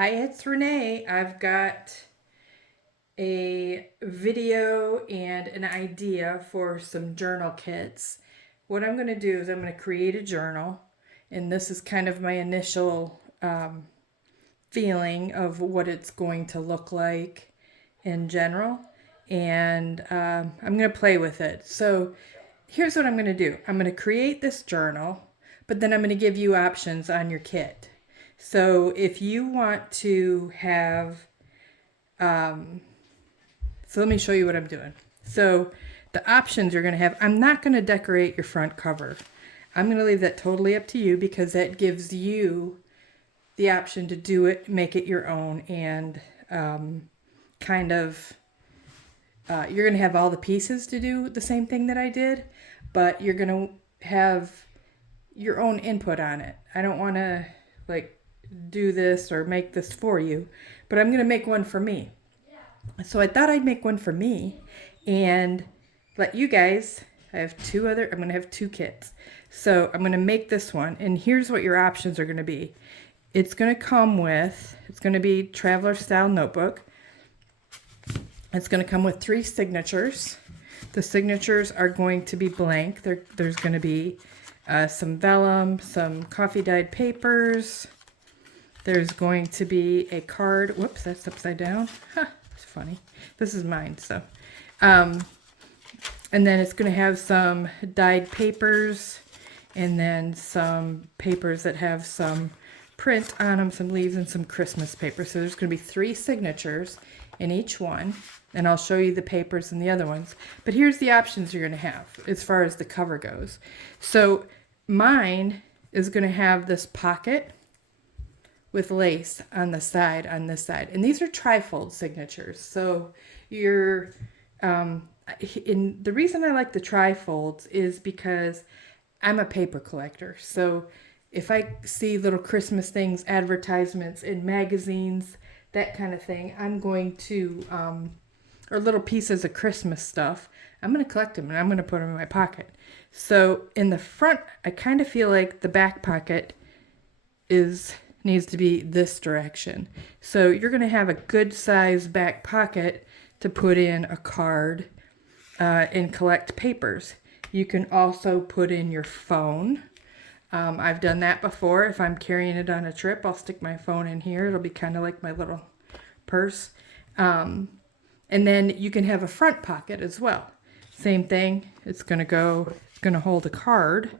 Hi, it's Renee. I've got a video and an idea for some journal kits. What I'm going to do is I'm going to create a journal, and this is kind of my initial feeling of what it's going to look like in general. And I'm going to play with it. So here's what I'm going to do. I'm going to create this journal, but then I'm going to give you options on your kit. So if you want to have, so let me show you what I'm doing. So the options you're going to have, I'm not going to decorate your front cover. I'm going to leave that totally up to you because that gives you the option to do it, make it your own, and kind of, you're going to have all the pieces to do the same thing that I did, but you're going to have your own input on it. I don't want to like do this or make this for you, but I'm going to make one for me. So I thought I'd make one for me and let you guys. I'm going to have two kits. So I'm going to make this one, and here's what your options are going to be. It's going to be traveler style notebook. It's going to come with 3 signatures. The signatures are going to be blank. There's going to be some vellum, some coffee dyed papers. There's going to be a card. Whoops, that's upside down. Huh, it's funny. This is mine, so. And then it's going to have some dyed papers, and then some papers that have some print on them, some leaves, and some Christmas paper. So there's going to be 3 signatures in each one, and I'll show you the papers and the other ones. But here's the options you're going to have as far as the cover goes. So mine is going to have this pocket with lace on the side, on this side. And these are trifold signatures. So you're, in the reason I like the trifolds is because I'm a paper collector. So if I see little Christmas things, advertisements in magazines, that kind of thing, I'm going to, or little pieces of Christmas stuff, I'm going to collect them and I'm going to put them in my pocket. So in the front, I kind of feel like the back pocket needs to be this direction. So you're going to have a good size back pocket to put in a card and collect papers. You can also put in your phone. I've done that before. If I'm carrying it on a trip, I'll stick my phone in here. It'll be kind of like my little purse. And then you can have a front pocket as well. Same thing. It's going to hold a card,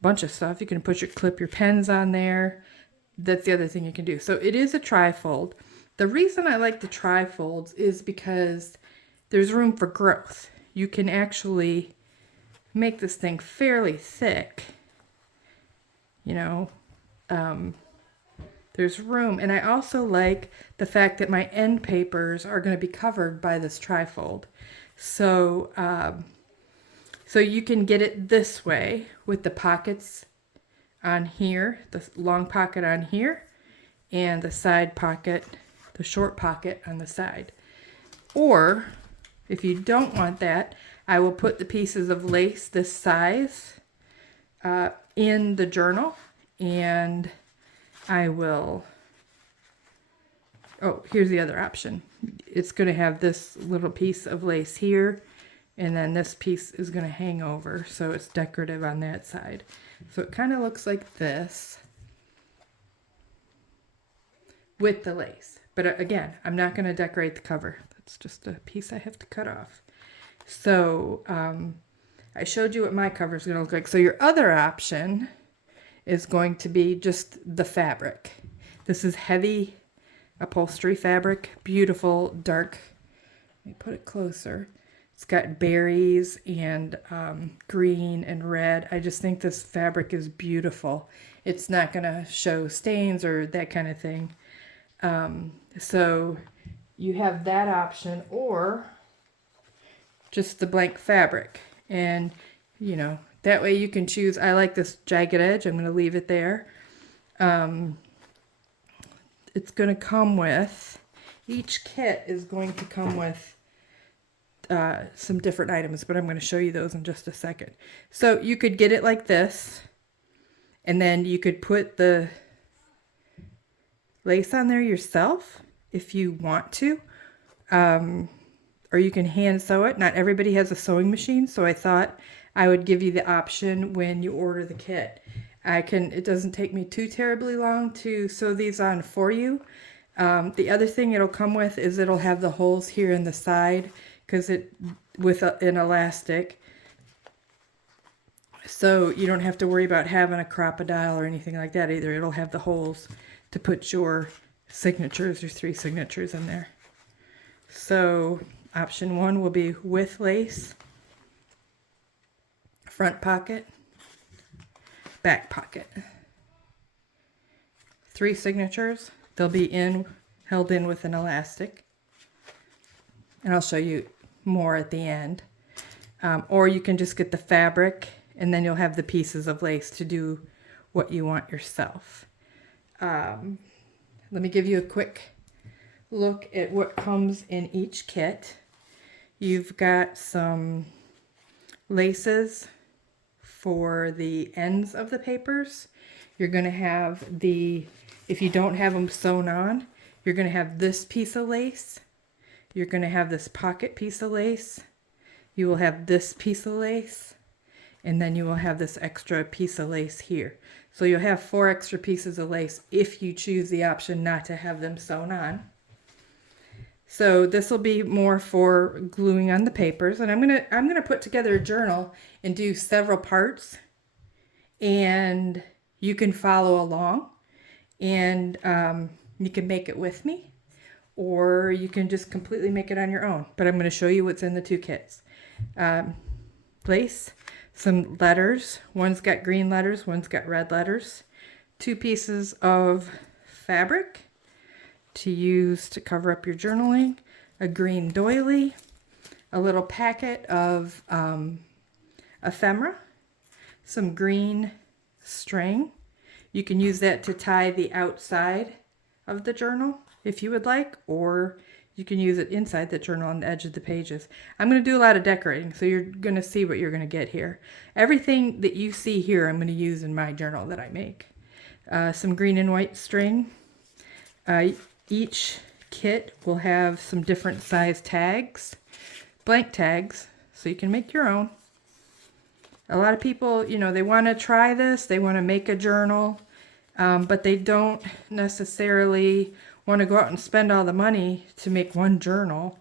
bunch of stuff. You can clip your pens on there. That's the other thing you can do. So it is a trifold. The reason I like the trifolds is because there's room for growth. You can actually make this thing fairly thick. You know, there's room. And I also like the fact that my end papers are going to be covered by this trifold. So, so you can get it this way with the pockets on here, the long pocket on here, and the side pocket, the short pocket on the side. Or if you don't want that, I will put the pieces of lace this size in the journal, and I will, oh, here's the other option. It's going to have this little piece of lace here, and then this piece is going to hang over, so it's decorative on that side. So it kind of looks like this with the lace. But again, I'm not going to decorate the cover. That's just a piece I have to cut off. So I showed you what my cover is going to look like. So your other option is going to be just the fabric. This is heavy upholstery fabric, beautiful, dark. Let me put it closer. It's got berries and green and red. I just think this fabric is beautiful. It's not going to show stains or that kind of thing. So you have that option, or just the blank fabric. And, you know, that way you can choose. I like this jagged edge. I'm going to leave it there. It's going to come with, each kit is going to come with some different items, but I'm going to show you those in just a second. So you could get it like this, and then you could put the lace on there yourself if you want to. Or you can hand sew it. Not everybody has a sewing machine, so I thought I would give you the option when you order the kit. It doesn't take me too terribly long to sew these on for you. The other thing it'll come with is it'll have the holes here in the side because with an elastic. So you don't have to worry about having a crocodile or anything like that either. It'll have the holes to put your signatures, your 3 signatures in there. So option 1 will be with lace, front pocket, back pocket. 3 signatures. They'll be held in with an elastic. And I'll show you more at the end. Or you can just get the fabric and then you'll have the pieces of lace to do what you want yourself. Let me give you a quick look at what comes in each kit. You've got some laces for the ends of the papers. You're going to have if you don't have them sewn on, you're going to have this piece of lace. You're going to have this pocket piece of lace. You will have this piece of lace. And then you will have this extra piece of lace here. So you'll have 4 extra pieces of lace if you choose the option not to have them sewn on. So this will be more for gluing on the papers. And I'm gonna put together a journal and do several parts. And you can follow along. And you can make it with me. Or you can just completely make it on your own. But I'm going to show you what's in the 2 kits. Lace. Some letters. One's got green letters, one's got red letters. 2 pieces of fabric to use to cover up your journaling. A green doily. A little packet of ephemera. Some green string. You can use that to tie the outside of the journal if you would like, or you can use it inside the journal on the edge of the pages. I'm going to do a lot of decorating, so you're going to see what you're going to get here. Everything that you see here I'm going to use in my journal that I make. Some green and white string. Each kit will have some different size tags, blank tags, so you can make your own. A lot of people, they want to try this, they want to make a journal, but they don't necessarily want to go out and spend all the money to make one journal.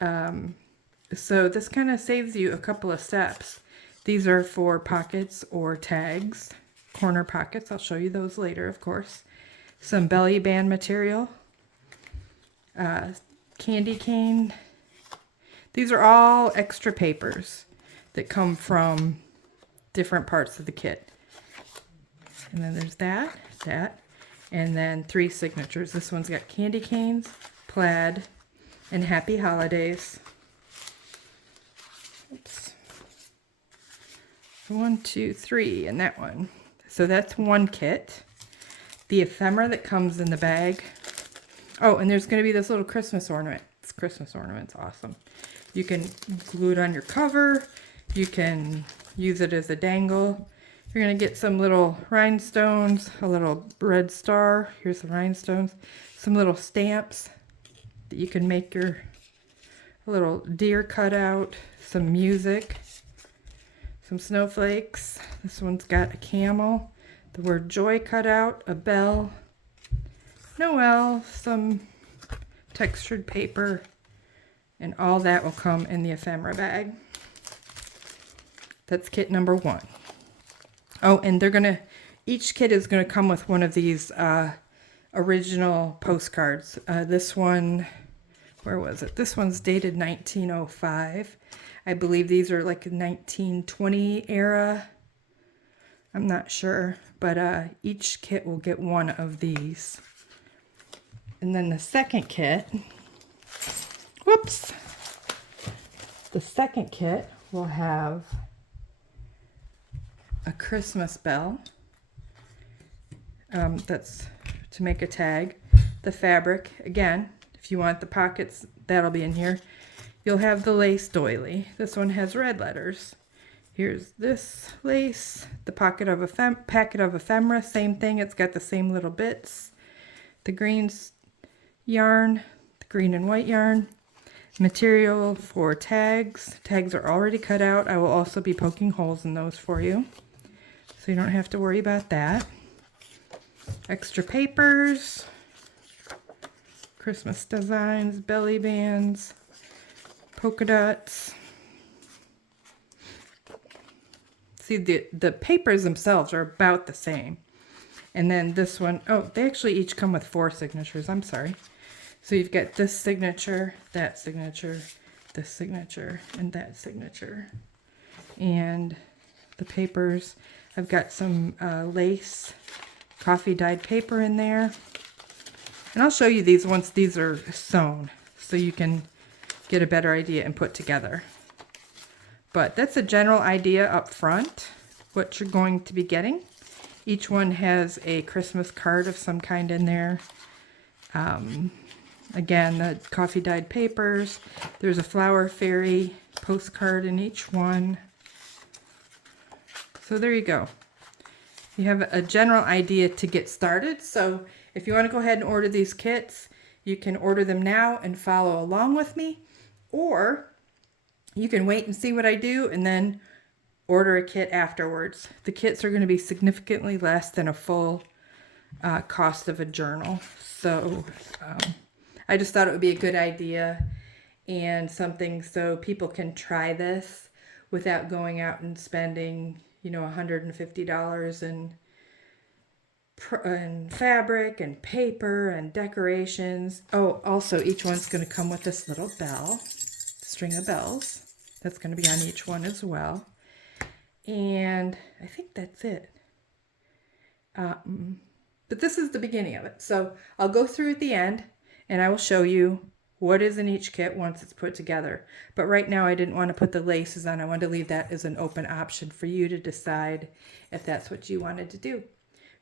So this kind of saves you a couple of steps. These are for pockets or tags, corner pockets. I'll show you those later, of course. Some belly band material, candy cane. These are all extra papers that come from different parts of the kit. And then there's that, and then 3 signatures. This one's got candy canes, plaid, and happy holidays. Oops. 1, 2, 3, and that one. So that's 1 kit. The ephemera that comes in the bag. Oh, and there's going to be this little Christmas ornament. This Christmas ornament's awesome. You can glue it on your cover. You can use it as a dangle. You're going to get some little rhinestones, a little red star. Here's the rhinestones. Some little stamps that you can make a little deer cutout. Some music. Some snowflakes. This one's got a camel. The word joy cut out. A bell. Noel. Some textured paper. And all that will come in the ephemera bag. That's kit number 1. Oh, and each kit is going to come with one of these original postcards. This one, where was it? This one's dated 1905. I believe these are like a 1920 era. I'm not sure, but each kit will get one of these. And then the second kit, whoops, the second kit will have a Christmas bell. That's to make a tag. The fabric, again, if you want the pockets, that'll be in here. You'll have the lace doily. This one has red letters. Here's this lace. The packet of ephemera, same thing. It's got the same little bits. the green yarn, the green and white yarn. Material for tags. Tags are already cut out. I will also be poking holes in those for you, so you don't have to worry about that. Extra papers, Christmas designs, belly bands, polka dots. See, the papers themselves are about the same. And then this one, oh, they actually each come with 4 signatures. I'm sorry. So you've got this signature, this signature, and that signature. And the papers, I've got some lace, coffee dyed paper in there. And I'll show you these once these are sewn, so you can get a better idea and put together. But that's a general idea up front, what you're going to be getting. Each one has a Christmas card of some kind in there. Again, the coffee dyed papers. There's a flower fairy postcard in each one. So there you go. You have a general idea to get started. So if you want to go ahead and order these kits, you can order them now and follow along with me. Or you can wait and see what I do and then order a kit afterwards. The kits are going to be significantly less than a full cost of a journal. So I just thought it would be a good idea and something so people can try this without going out and spending, you know, $150 in fabric and paper and decorations. Oh, also each one's going to come with this little bell, string of bells. That's going to be on each one as well. And I think that's it. But this is the beginning of it. So I'll go through at the end and I will show you what is in each kit once it's put together. But right now I didn't want to put the laces on. I wanted to leave that as an open option for you to decide if that's what you wanted to do.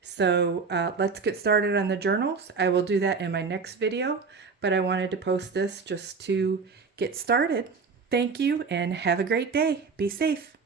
So let's get started on the journals. I will do that in my next video, but I wanted to post this just to get started. Thank you and have a great day. Be safe.